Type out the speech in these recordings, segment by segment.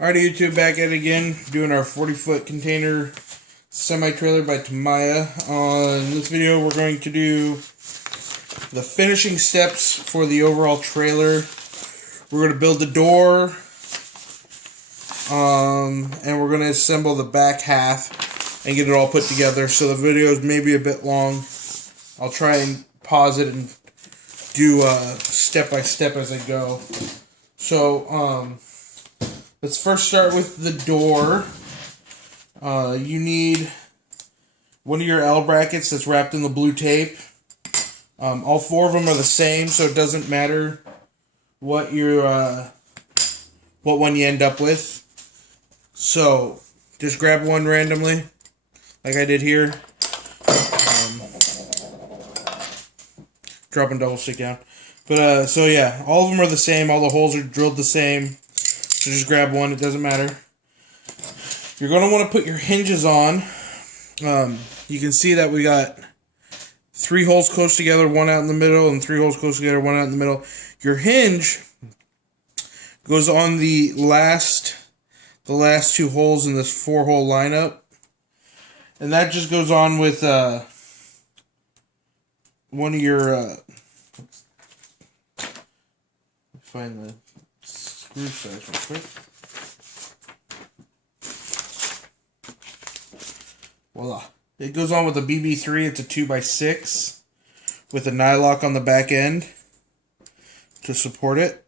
Alrighty, YouTube, back at it again, doing our 40-foot container semi-trailer by Tamiya. On this video, we're going to do the finishing steps for the overall trailer. We're going to build the door, and we're going to assemble the back half and get it all put together. So the video is maybe a bit long. I'll try and pause it and do step by step as I go. So, let's first start with the door. You need one of your L brackets that's wrapped in the blue tape. All four of them are the same, so it doesn't matter what what one you end up with. So just grab one randomly, like I did here. Drop and double stick down. But so yeah, all of them are the same. All the holes are drilled the same. So just grab one, it doesn't matter. You're going to want to put your hinges on. You can see that we got 3 holes close together, one out in the middle, and 3 holes close together, one out in the middle. Your hinge goes on the last 2 holes in this 4-hole lineup. And that just goes on with one of your find the screw size real quick. Voila. It goes on with a BB3. It's a 2x6 with a nylock on the back end to support it.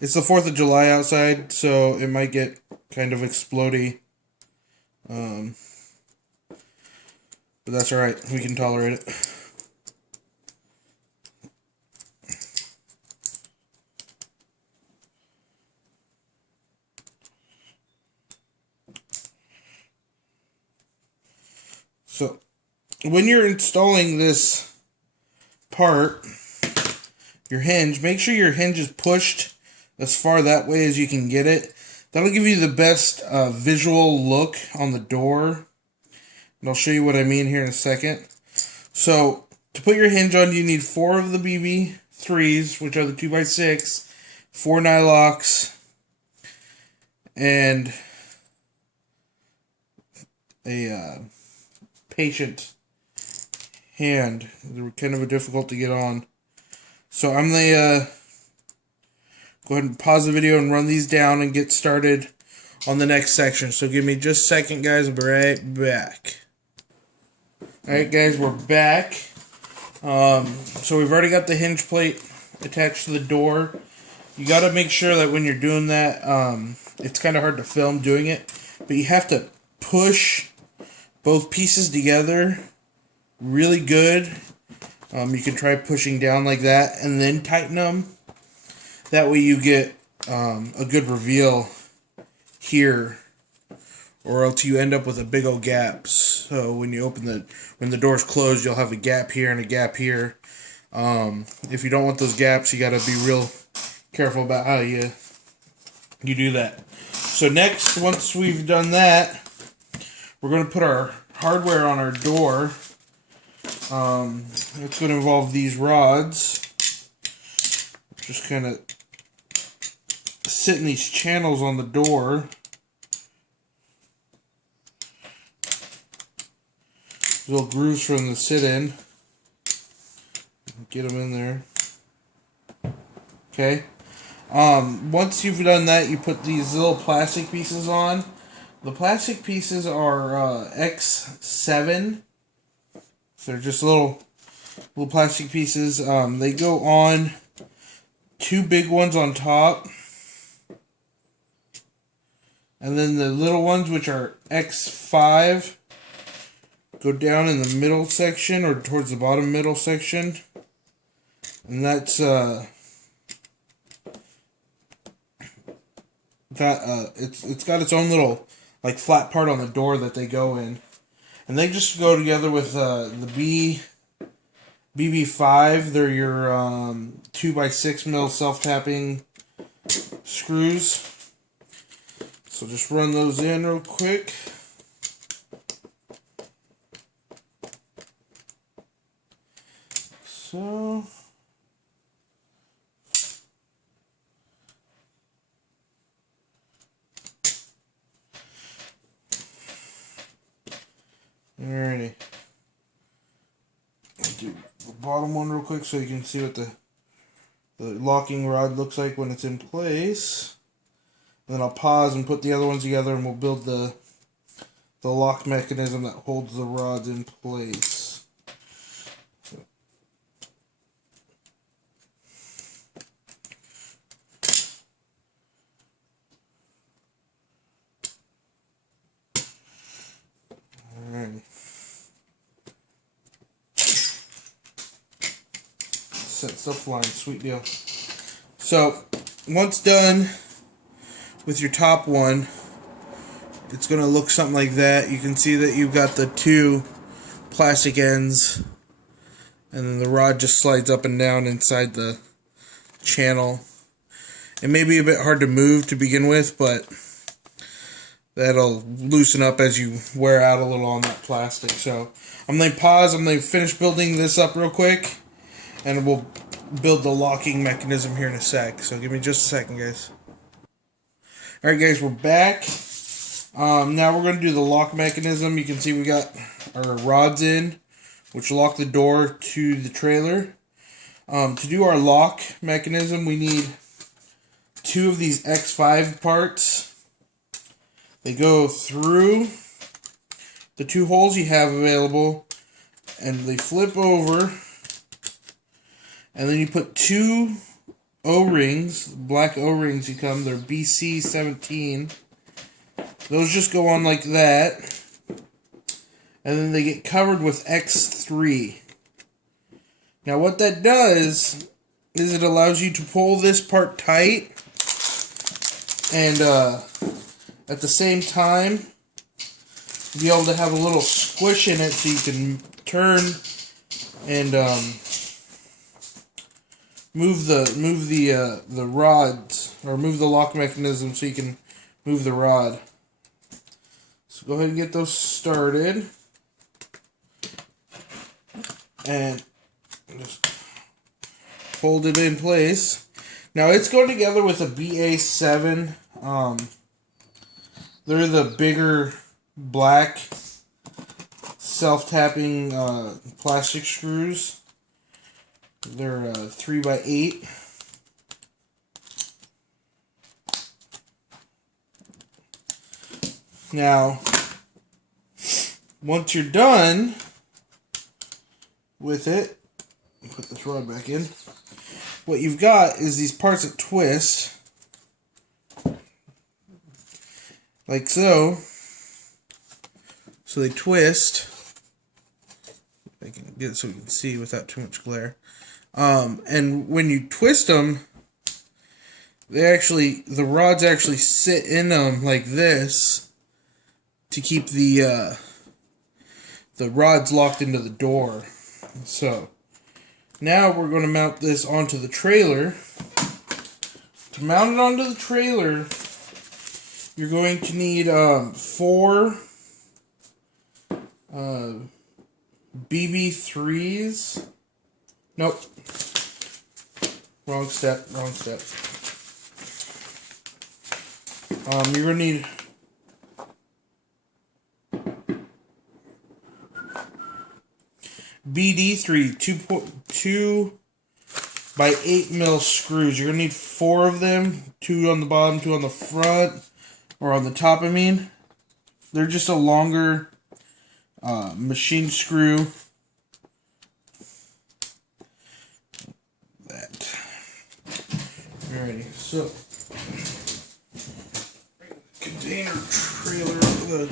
It's the 4th of July outside, so it might get kind of explodey. But that's alright. We can tolerate it. So, when you're installing this part, your hinge, make sure your hinge is pushed as far that way as you can get it. That'll give you the best visual look on the door. And I'll show you what I mean here in a second. So, to put your hinge on, you need 4 of the BB3s, which are the 2x6, 4 nylocks, and a patient hand. They're kind of difficult to get on. So I'm going to go ahead and pause the video and run these down and get started on the next section. So give me just a second, guys. I'll be right back. Alright, guys, we're back. So we've already got the hinge plate attached to the door. You got to make sure that when you're doing that, it's kind of hard to film doing it, but you have to push both pieces together really good. You can try pushing down like that and then tighten them. That way you get a good reveal here, or else you end up with a big old gap. So when you when the door's closed, you'll have a gap here and a gap here. If you don't want those gaps, you got to be real careful about how you do that. So next, once we've done that, we're going to put our hardware on our door. It's going to involve these rods. Just kind of sit in these channels on the door. Little grooves for them to sit in. Get them in there. Okay. Once you've done that, you put these little plastic pieces on. The plastic pieces are X7. So they're just little plastic pieces. They go on 2 big ones on top. And then the little ones, which are X5, go down in the middle section or towards the bottom middle section. And that's it's got its own little like flat part on the door that they go in, and they just go together with the BB5. They're your 2x6 mil self-tapping screws. So just run those in real quick. So Alrighty. I'll do the bottom one real quick so you can see what the locking rod looks like when it's in place. And then I'll pause and put the other ones together, and we'll build the lock mechanism that holds the rods in place. Alright. Set stuff flying, sweet deal. So, once done with your top one, it's going to look something like that. You can see that you've got the two plastic ends, and then the rod just slides up and down inside the channel. It may be a bit hard to move to begin with, but that'll loosen up as you wear out a little on that plastic. So I'm going to pause. I'm going to finish building this up real quick, and we'll build the locking mechanism here in a sec. So give me just a second, guys. Alright, guys, we're back. Now we're going to do the lock mechanism. You can see we got our rods in, which lock the door to the trailer. To do our lock mechanism, we need two of these X5 parts. They go through the two holes you have available, and they flip over, and then you put two O-rings, black O-rings you come, they're BC17. Those just go on like that, and then they get covered with X3. Now what that does is it allows you to pull this part tight, and at the same time be able to have a little squish in it so you can turn and move the rods, or move the lock mechanism so you can move the rod. So go ahead and get those started, and just hold it in place. Now it's going together with a BA7. They're the bigger black self-tapping plastic screws. They're 3x8. Now, once you're done with it, put this rod back in. What you've got is these parts that twist, like so. So they twist. I can get it so we can see without too much glare. And when you twist them, the rods actually sit in them like this to keep the rods locked into the door. So now we're going to mount this onto the trailer. To mount it onto the trailer, you're going to need 4 BB3s. Nope. Wrong step. You're going to need BD3 2x8mm screws. You're going to need 4 of them. 2 on the bottom, 2 on the front, or on the top, I mean. They're just a longer machine screw. Alrighty, so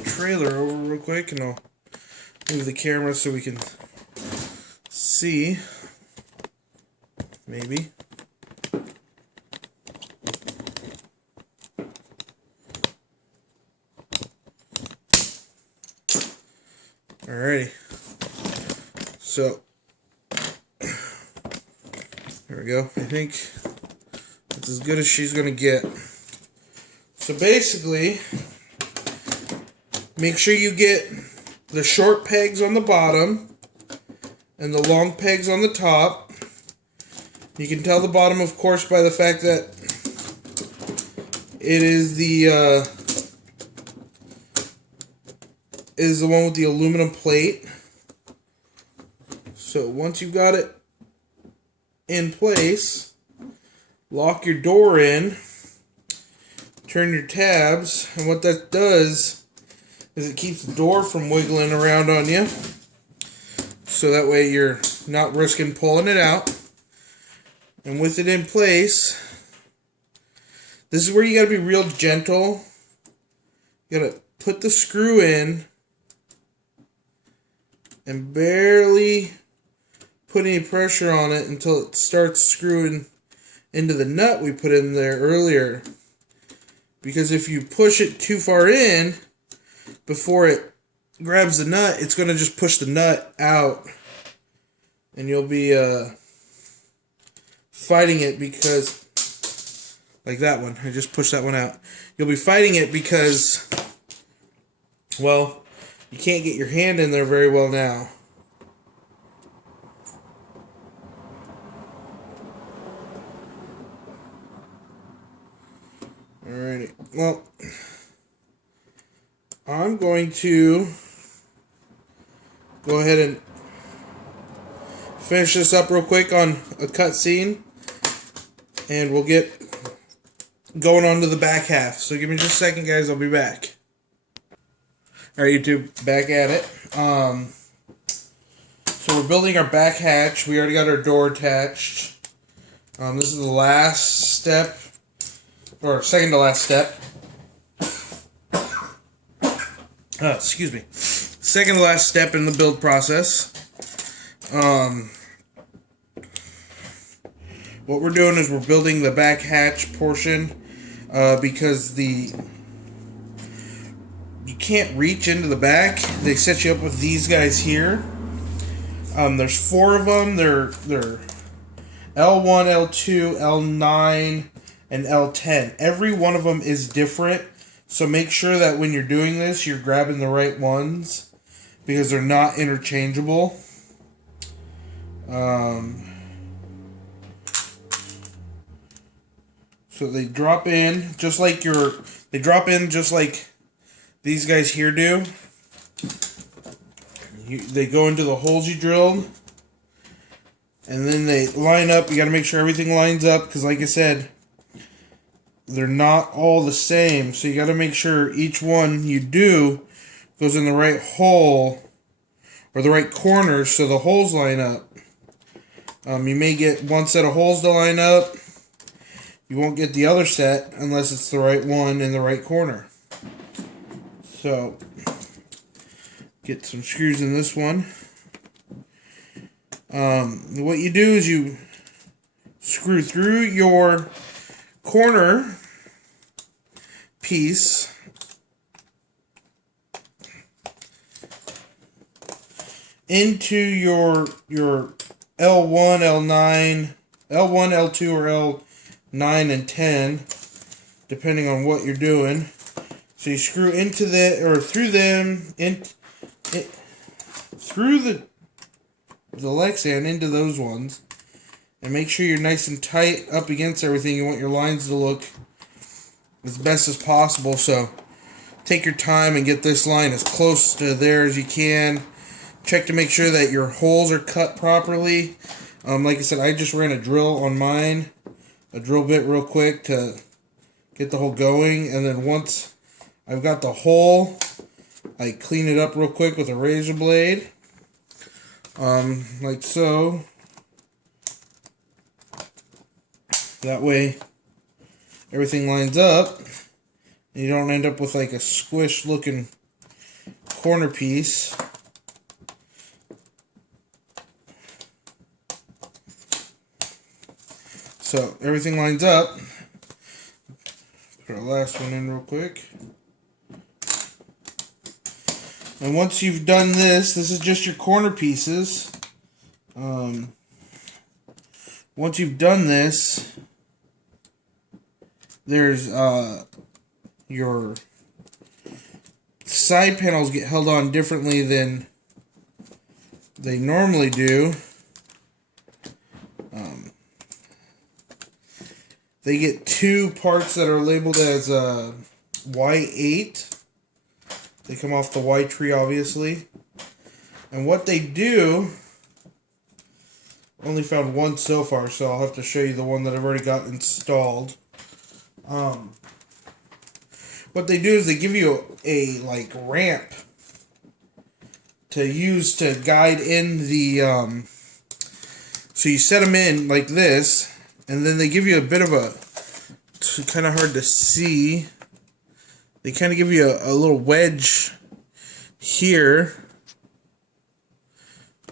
trailer over real quick, and I'll move the camera so we can see. Maybe. Alrighty. So there we go. I think that's as good as she's gonna get. So basically, make sure you get the short pegs on the bottom and the long pegs on the top. You can tell the bottom, of course, by the fact that it is the is the one with the aluminum plate. So once you've got it in place, lock your door in, turn your tabs, and what that does is it keeps the door from wiggling around on you. So that way you're not risking pulling it out. And with it in place, this is where you gotta be real gentle. You gotta put the screw in and barely put any pressure on it until it starts screwing into the nut we put in there earlier. Because if you push it too far in before it grabs the nut, it's going to just push the nut out. And you'll be fighting it because, like that one, I just pushed that one out. You'll be fighting it because, well, you can't get your hand in there very well now. Alrighty, well, I'm going to go ahead and finish this up real quick on a cutscene, and we'll get going on to the back half. So give me just a second, guys, I'll be back. Alright, YouTube, back at it. So we're building our back hatch. We already got our door attached. This is the last step, or second to last step. Excuse me. Second to last step in the build process. What we're doing is we're building the back hatch portion because you can't reach into the back. They set you up with these guys here. There's 4 of them. They're L1, L2, L9, and L10. Every one of them is different, so make sure that when you're doing this, you're grabbing the right ones because they're not interchangeable. So they drop in just like these guys here do. They go into the holes you drilled, and then they line up. You got to make sure everything lines up because, like I said, they're not all the same. So you got to make sure each one you do goes in the right hole or the right corner so the holes line up. You may get one set of holes to line up. You won't get the other set unless it's the right one in the right corner. So, get some screws in this one. What you do is you screw through your corner piece into your L1, L9, L1, L2, or L9 and 10, depending on what you're doing. So you screw into through them, through the Lexan into those ones, and make sure you're nice and tight up against everything. You want your lines to look as best as possible. So take your time and get this line as close to there as you can. Check to make sure that your holes are cut properly. Like I said, I just ran a drill on mine, a drill bit real quick to get the hole going, and then once I've got the hole, I clean it up real quick with a razor blade, like so. That way everything lines up and you don't end up with like a squish looking corner piece. So everything lines up. Put our last one in real quick. And once you've done this is just your corner pieces. Once you've done this, there's your side panels get held on differently than they normally do. They get 2 parts that are labeled as Y8. They come off the Y tree, obviously. And what they do, only found one so far, so I'll have to show you the one that I've already got installed. What they do is they give you a like ramp to use to guide in the so you set them in like this, and then they give you a bit of a, it's kind of hard to see, they kind of give you a little wedge here.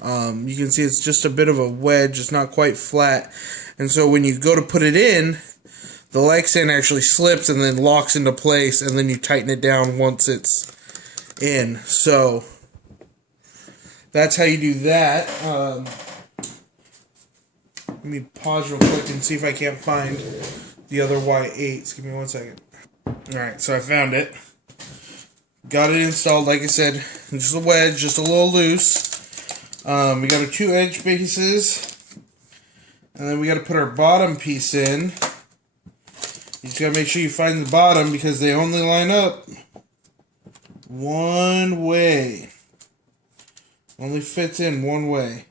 You can see it's just a bit of a wedge, it's not quite flat, and so when you go to put it in, the Lexan actually slips and then locks into place, and then you tighten it down once it's in. So that's how you do that. Let me pause real quick and see if I can't find the other Y8s. Give me 1 second. Alright, so I found it. Got it installed, like I said, just a wedge, just a little loose. We got our 2 edge bases, and then we got to put our bottom piece in. You just got to make sure you find the bottom because they only line up one way. Only fits in one way.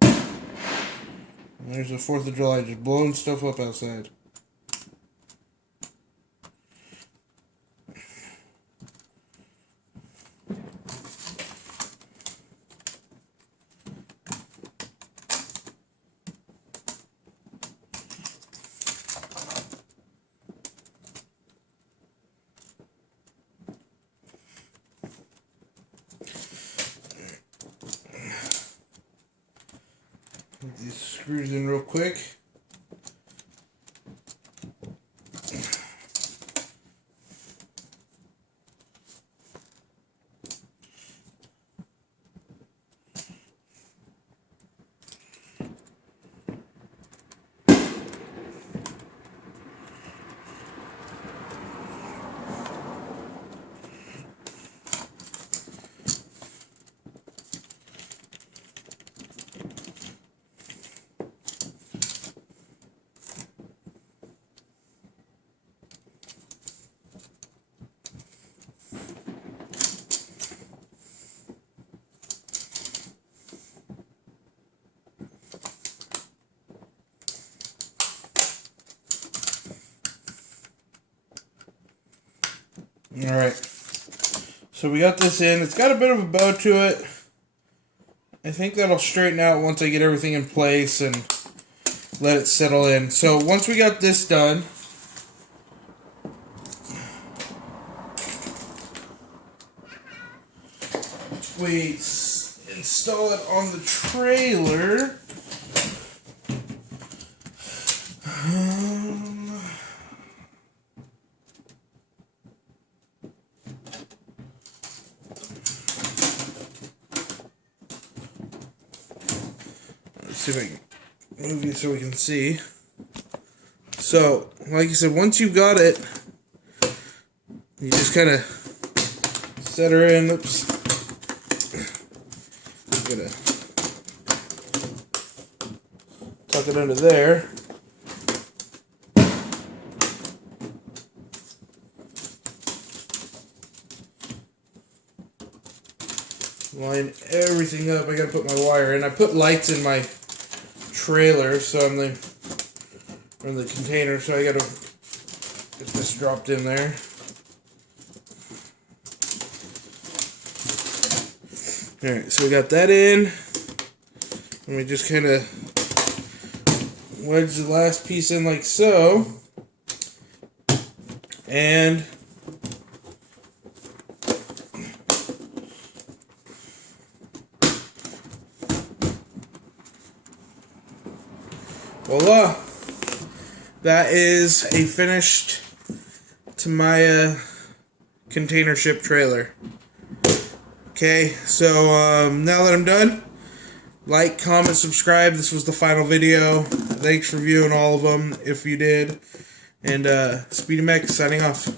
And there's the 4th of July just blowing stuff up outside. Put these screws in real quick. Alright, so we got this in. It's got a bit of a bow to it. I think that'll straighten out once I get everything in place and let it settle in. So once we got this done, we install it on the trailer. See if I can move it so we can see. So, like I said, once you've got it, you just kind of set her in. Oops. I'm gonna tuck it under there. Line everything up. I gotta put my wire in. I put lights in my trailer, so I'm in the container, so I gotta get this dropped in there. Alright, so we got that in, and we just kind of wedge the last piece in like so, and voila! That is a finished Tamiya container ship trailer. Okay, so now that I'm done, like, comment, subscribe. This was the final video. Thanks for viewing all of them, if you did. And Speedy Mech signing off.